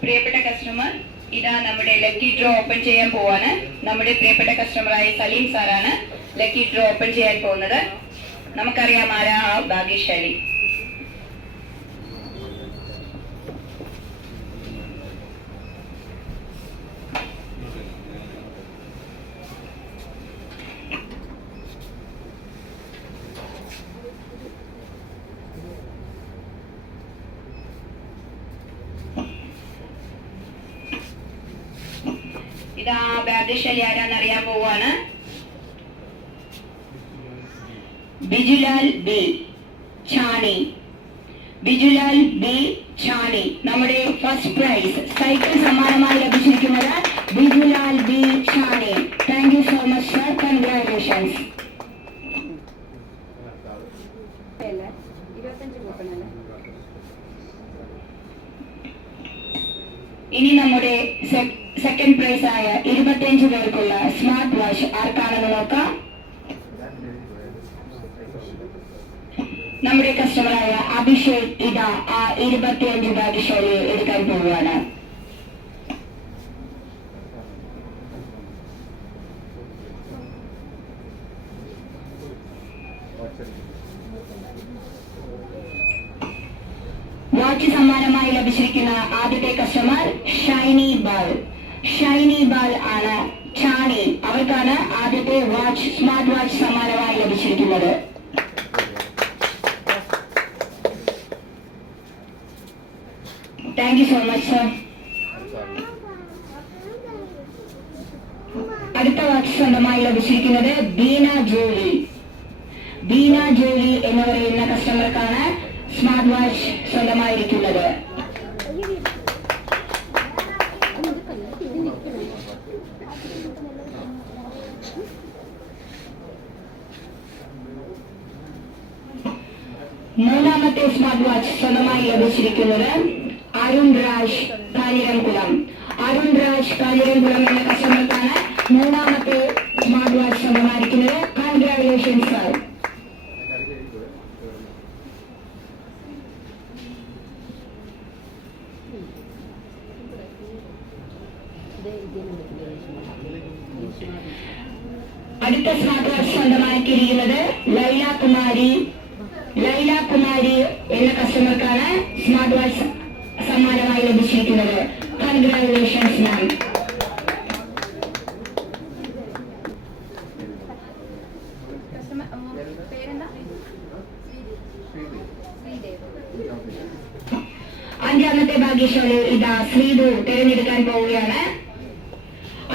പ്രിയപ്പെട്ട കസ്റ്റമർ, ഇതാ നമ്മുടെ ലക്കി ഡ്രോ ഓപ്പൺ ചെയ്യാൻ പോവാണ്. നമ്മുടെ പ്രിയപ്പെട്ട കസ്റ്റമറായ സലീം സാറാണ് ലക്കി ഡ്രോ ഓപ്പൺ ചെയ്യാൻ പോകുന്നത്. നമുക്കറിയാം ആരാ ആ ഭാഗ്യശാലി. ഇതാ ഭാഗ്യശാലി ആരാന്നറിയാൻ പോവാണ്. ബിജുലാൽ ബി ഛാണി. ബിജുലാൽ ബി ഛാണി. നമ്മുടെ ഫസ്റ്റ് പ്രൈസ് സൈക്കിൾ സമ്മാനമായി ലഭിച്ചിരിക്കുന്നത് Bijulal B Chani. Thank you so much sir. Congratulations. ഇനി നമ്മുടെ സെക്കൻഡ് പ്രൈസ് ആയ 25 പേർക്കുള്ള സ്മാർട്ട് വാച്ച് ആർക്കാണെന്ന് നോക്കാം. നമ്മുടെ കസ്റ്റമറായ അഭിഷേക് ഇതാ ആ 25 ഭാഗ്യശാലിയെ എടുക്കാൻ പോവുകയാണ്. വാച്ച് സമ്മാനമായി ലഭിച്ചിരിക്കുന്ന ആദ്യത്തെ കസ്റ്റമർ ഷൈനി ബാൽ. ഷൈനി ബാൽ ആണ് ഛാണി. അവർക്കാണ് ആദ്യത്തെ വാച്ച് സ്മാർട്ട് വാച്ച് സമ്മാനമായി ലഭിച്ചിരിക്കുന്നത്. Thank you so much sir. അടുത്ത വാച്ച് സ്വന്തമായി ലഭിച്ചിരിക്കുന്നത് ബീന ജോലി. ബീന ജോലി എന്ന് പറയുന്ന കസ്റ്റമർക്കാണ് സ്മാർട്ട് വാച്ച് സ്വന്തമായിരിക്കുന്നത്. മൂന്നാമത്തെ സ്മാർട്ട് വാച്ച് സ്വന്തമായി ലഭിച്ചിരിക്കുന്നത് അരുൺ രാജ് കാഞ്ഞിരംകുളം. അരുൺ രാജ് കാഞ്ഞിരംകുളം എന്ന കസ്റ്റമർക്കാണ് മൂന്നാമത്തെ സ്മാർട്ട് വാച്ച് സ്വന്തമായിരിക്കുന്നത്. Congratulations sir. അടുത്ത സ്മാർട്ട് വാച്ച് സ്വന്തമാക്കിയിരിക്കുന്നത് ലൈല കുമാരി. ലൈല കുമാരി എന്ന കസ്റ്റമർക്കാണ് സ്മാർട്ട് വാച്ച് സമ്മാനമായി ലഭിച്ചിരിക്കുന്നത്. Congratulations ma'am. അഞ്ചാമത്തെ ഭാഗ്യശാലി ഇതാ ശ്രീധു തിരഞ്ഞെടുക്കാൻ പോവുകയാണ്.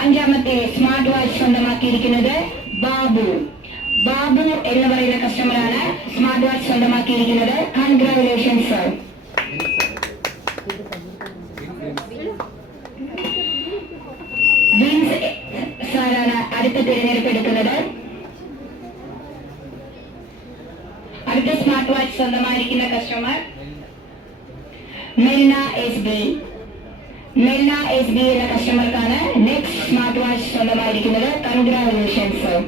അഞ്ചാമത്തെ സ്മാർട്ട് വാച്ച് സ്വന്തമാക്കിയിരിക്കുന്നത് ബാബു. ബാബു എന്ന് പറയുന്ന കസ്റ്റമറാണ് സ്മാർട്ട് വാച്ച് സ്വന്തമാക്കിയിരിക്കുന്നത്. Congratulations sir. ബിൻസ് സാറാണ് അടുത്ത തിരഞ്ഞെടുപ്പ് എടുക്കുന്നത്. അടുത്ത സ്മാർട്ട് വാച്ച് സ്വന്തമായിരിക്കുന്ന customer Melna S B. Melna S B എന്ന കസ്റ്റമർക്കാണ് നെക്സ്റ്റ് സ്മാർട്ട് വാച്ച് സ്വന്തമായിരിക്കുന്നത്. Congratulations sir.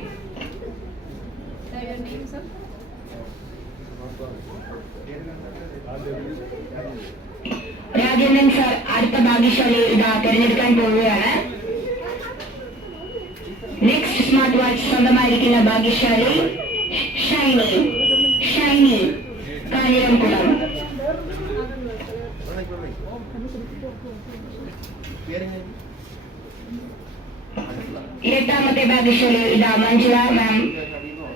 രാജേന്ദ്രൻ സാർ അടുത്ത ഭാഗ്യശാലി ഇതാ തിരഞ്ഞെടുക്കാൻ പോവുകയാണ്. നെക്സ്റ്റ് സ്മാർട്ട് വാച്ച് സ്വന്തമായിരിക്കുന്ന ഭാഗ്യശാലി ഷൈനി. ഷൈനി കാഞ്ഞിരംകുളം. എട്ടാമത്തെ ഭാഗ്യശാലി ഇതാ മഞ്ജുള മാം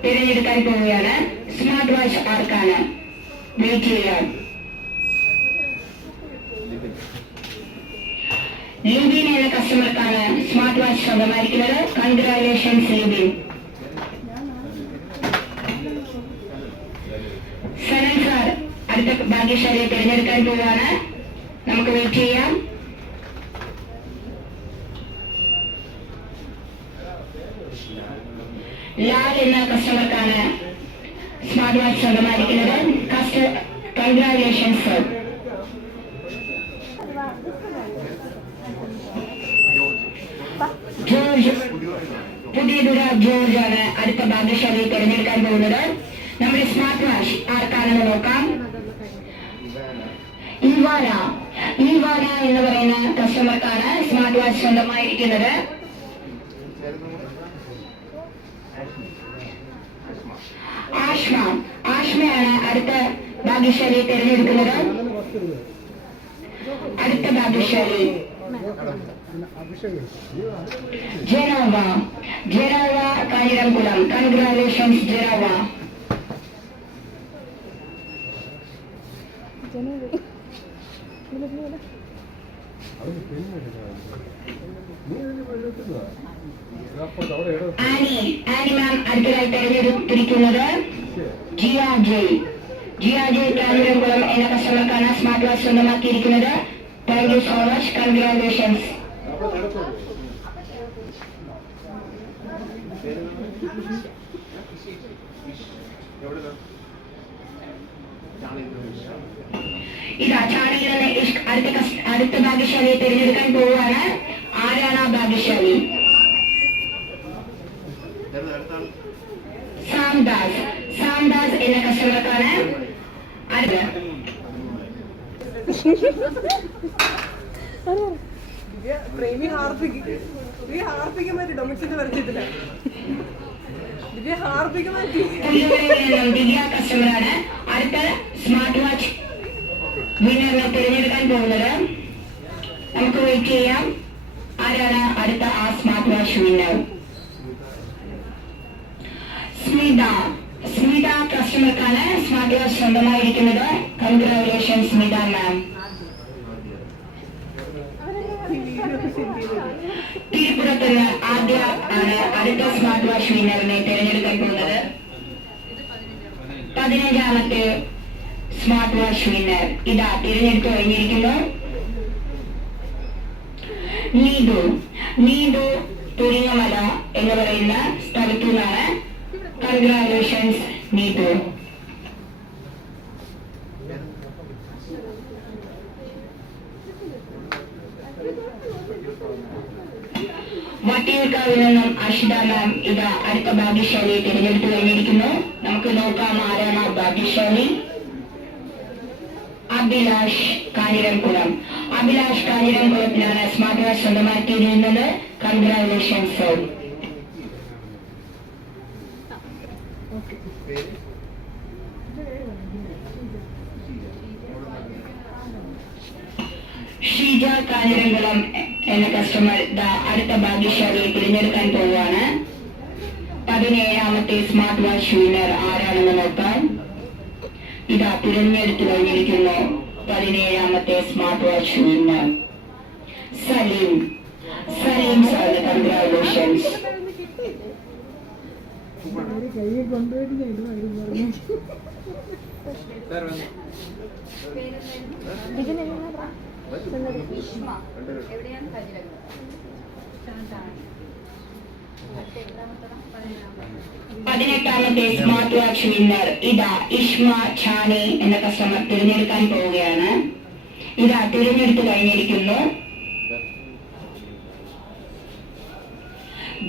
തിരഞ്ഞെടുക്കാൻ പോവുകയാണ്. സ്മാർട്ട് വാച്ച് ആർക്കാണ്? വെയിറ്റ് ചെയ്യാം. ലിബിൻ എന്ന കസ്റ്റമർക്കാണ് സ്മാർട്ട് വാച്ച് സ്വന്തമായിരിക്കുന്നത്. കൺഗ്രാറ്റുലേഷൻസ് ലിബിൻ. സനൽ സാർ അടുത്ത ഭാഗ്യശാലിയെ തിരഞ്ഞെടുക്കാൻ പോവുകയാണ്. നമുക്ക് വെയിറ്റ് ചെയ്യാം. ലാൽ എന്ന കസ്റ്റമർക്കാണ് സ്മാർട്ട് വാച്ച് സ്വന്തമായിരിക്കുന്നത്. Congratulations sir. ജോർജ് പുതിയ ശ്രീധുര ജോർജ് ആണ് അടുത്ത ഭാഗ്യശാലിയെ തിരഞ്ഞെടുക്കാൻ പോകുന്നത്. നമ്മുടെ സ്മാർട്ട് വാച്ച് ആർക്കാണെന്ന് നോക്കാം. ഇവാന എന്ന് പറയുന്ന കസ്റ്റമർക്കാണ് സ്മാർട്ട് വാച്ച് സ്വന്തമായിരിക്കുന്നത്. ആഷ്മയാണ് അടുത്ത ഭാഗ്യശാലിയെ തിരഞ്ഞെടുക്കുന്നത്. അടുത്ത ഭാഗ്യശാലി Janova Kanjiramkulam. Congratulations Janova. Annie ma'am അടുത്തതായി തെരഞ്ഞെടുത്തിരിക്കുന്നത് ജിയ ജയ് കാഞ്ഞിരംകുളം എന്ന കസ്റ്റമർക്കാണ് സ്മാർട്ട് വാച്ച് സ്വന്തമാക്കിയിരിക്കുന്നത്. Thank you so much. Congratulations. ഇതാ ചാനലിൽ നിന്ന് അടുത്ത ഭാഗ്യശാലിയെ തിരഞ്ഞെടുക്കാൻ പോവുകയാണ്. ആരാണ് ആ ഭാഗ്യശാലി? സാംദാസ് എന്ന കസ്റ്റമർക്കാണ് ദിവ്യ കസ്റ്റമറാണ് അടുത്ത സ്മാർട്ട് വാച്ച് വിന്നറിനെ തിരഞ്ഞെടുക്കാൻ പോകുന്നത്. നമുക്ക് വെയിറ്റ് ചെയ്യാം. ആരാണ് അടുത്ത ആ സ്മാർട്ട് വാച്ച് വിന്നർ? സ്മിത കസ്റ്റമർക്കാണ് സ്മാർട്ട് വാച്ച് സ്വന്തമായിരിക്കുന്നത്. Congratulations Smitha ma'am. തിരുപ്പുറത്തുനിന്ന് ആദ്യ ആണ് അടുത്ത സ്മാർട്ട് വാച്ച് വിന്നറിനെ തിരഞ്ഞെടുക്കാൻ പോകുന്നത്. 15ാമത്തെ സ്മാർട്ട് വാച്ച് വിന്നർ ഇതാ തിരഞ്ഞെടുത്തു കഴിഞ്ഞിരിക്കുന്നു. നീതു തുരിങ്ങമല എന്ന് പറയുന്ന സ്ഥലത്തു നിന്നാണ്. കൺഗ്രാജുലേഷൻസ് നീതു. വട്ടിയൂർക്കാവിൽ നിന്നും അഷിത മാം ഇതാ അടുത്ത ഭാഗ്യശാലിയെ തിരഞ്ഞെടുത്തു കഴിഞ്ഞിരിക്കുന്നു. നമുക്ക് നോക്കാം ആരാണ് ആ ഭാഗ്യശാലി. അഭിലാഷ് കാഞ്ഞിരംകുളത്തിലാണ് സ്മാർട്ട് വാച്ച് സ്വന്തമാക്കിയിരുന്നത്. Congratulations sir. ഷീജ കാഞ്ഞിരംകുളം എന്ന കസ്റ്റമർ അടുത്ത ഭാഗ്യശാലിയെ തിരഞ്ഞെടുക്കാൻ പോവുകയാണ്. 17ാമത്തെ സ്മാർട്ട് വാച്ച് വിന്നർ ആരാണെന്ന് നോക്കാം. ഇതാ തിരഞ്ഞെടുത്തു കഴിഞ്ഞിരിക്കുന്നു. 17ാമത്തെ smart watch winner Saleem sir. Congratulations. പതിനെട്ടാമത്തെ സ്മാർട്ട് വാച്ച് വിന്നർ ഇതാ ഇഷ്മ ഛാനി എന്ന കസ്റ്റമർ തിരഞ്ഞെടുക്കാൻ പോവുകയാണ്. ഇതാ തിരഞ്ഞെടുത്തു കഴിഞ്ഞിരിക്കുന്നു.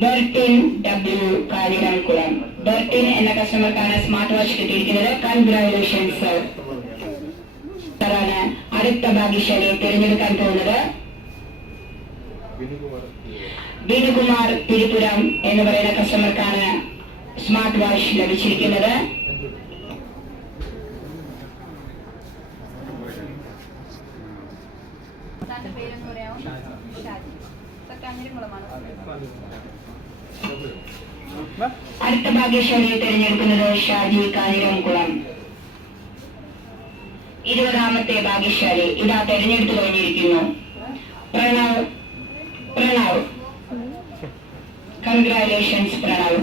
ബർട്ടിൻ ഡബ്ല്യു കാഞ്ഞിരംകുളം. ബർട്ടിൻ എന്ന കസ്റ്റമർക്കാണ് സ്മാർട്ട് വാച്ച് കിട്ടിയിരിക്കുന്നത്. Congratulations sir. സാറാണ് അടുത്ത ഭാഗ്യശാലിയെ തിരഞ്ഞെടുക്കാൻ പോകുന്നത്. ബിനുകുമാർ തിരുപുരം എന്ന് പറയുന്ന കസ്റ്റമർക്കാണ് സ്മാർട്ട് വാച്ച് ലഭിച്ചിരിക്കുന്നത്. അടുത്ത ഭാഗ്യശാലിയെ തിരഞ്ഞെടുക്കുന്നത് ഷാജി കാഞ്ഞിരംകുളം. 20ാമത്തെ ഭാഗ്യശാലി ഇതാ തിരഞ്ഞെടുത്തു കഴിഞ്ഞിരിക്കുന്നു. പ്രണവ്. കൺഗ്രാജുലേഷൻസ് പ്രണവ്.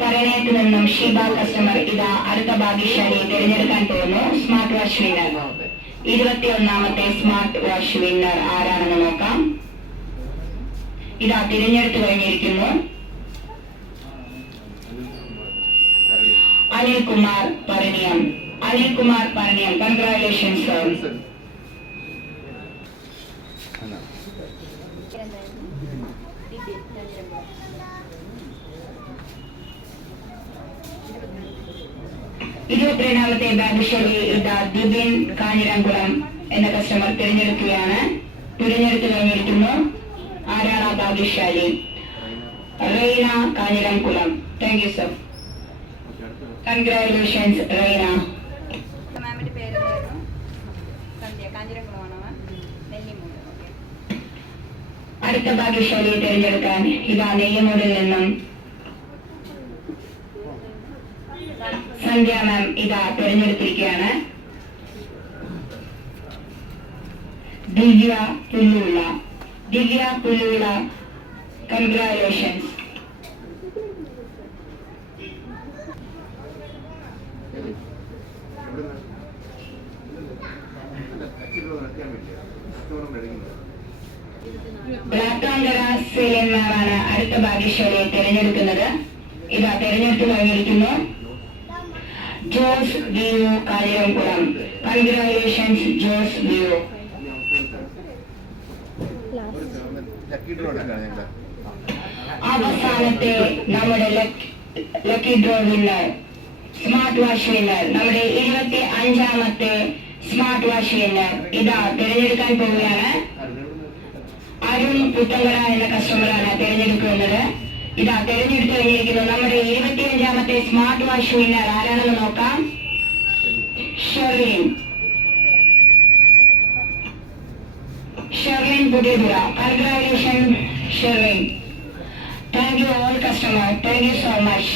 തരണേത്ത് നിന്നും ഷീബ കസ്റ്റമർ ഇതാ അടുത്ത ഭാഗ്യശാലിയെ തിരഞ്ഞെടുക്കാൻ പോകുന്നു. സ്മാർട്ട് വാച്ച് വിന്നർ 21ാമത്തെ സ്മാർട്ട് വാച്ച് വിന്നർ ആരാണെന്ന് നോക്കാം. ഇതാ തിരഞ്ഞെടുത്തു കഴിഞ്ഞിരിക്കുന്നു. Anilkumar Anil Kumar Parniam. Congratulations, sir. ഇരുപത്തിരണ്ടാമത്തെ ഭാഗ്യശാലി ഇതാ ദിബിൻ കാഞ്ഞിരംകുളം എന്ന കസ്റ്റമർ തിരഞ്ഞെടുക്കുകയാണ്. തിരഞ്ഞെടുത്ത് കഴിഞ്ഞിരിക്കുന്നു. ആരാണ് ആ ഭാഗ്യശാലി? Raina Kanjiramkulam. Thank you sir. Congratulations Raina. മാമിന്റെ പേരെന്തായിരുന്നു? സന്ധ്യ. കാഞ്ഞിരംകുളമാണോ മാം? നെല്ലിമൂട്. ഓക്കെ. അടുത്ത ഭാഗ്യശാലിയെ തിരഞ്ഞെടുക്കാൻ ഇതാ നെയ്യമൂടിൽ നിന്നും സന്ധ്യ മാം ഇതാ തിരഞ്ഞെടുത്തിരിക്കുകയാണ്. ദിവ്യ പുല്ലൂള. ദിവ്യ പുല്ലൂള. കൺഗ്രാറ്റുലേഷൻസ്. ബ്ലാക്കാങ്കര സെലിൻ മാമാണ് അടുത്ത ഭാഗ്യശാലിയെ തിരഞ്ഞെടുക്കുന്നത്. ഇതാ തിരഞ്ഞെടുത്ത് കഴിഞ്ഞിരിക്കുന്നു. ജോസ് വിയു കാഞ്ഞിരംകുളം. കൺഗ്രാറ്റുലേഷൻസ് ജോസ് വിയു. അവസാനത്തെ നമ്മുടെ lucky draw winner, smart watch winner, നമ്മുടെ 25ാമത്തെ സ്മാർട്ട് വാച്ച് വിന്നർ ഇതാ തിരഞ്ഞെടുക്കാൻ പോവുകയാണ്. അരുൺ പുത്തങ്കര എന്ന കസ്റ്റമറാണ് തിരഞ്ഞെടുക്കുന്നത്. ഇതാ തിരഞ്ഞെടുത്ത് കഴിഞ്ഞിരിക്കുന്നു. നമ്മുടെ 25ാമത്തെ സ്മാർട്ട് വാച്ച് വിന്നർ ആരാണെന്ന് നോക്കാം. Sherlin. Sherlin Puthiyathura. Congratulation Sherlin. Thank you all customer. Thank you so much.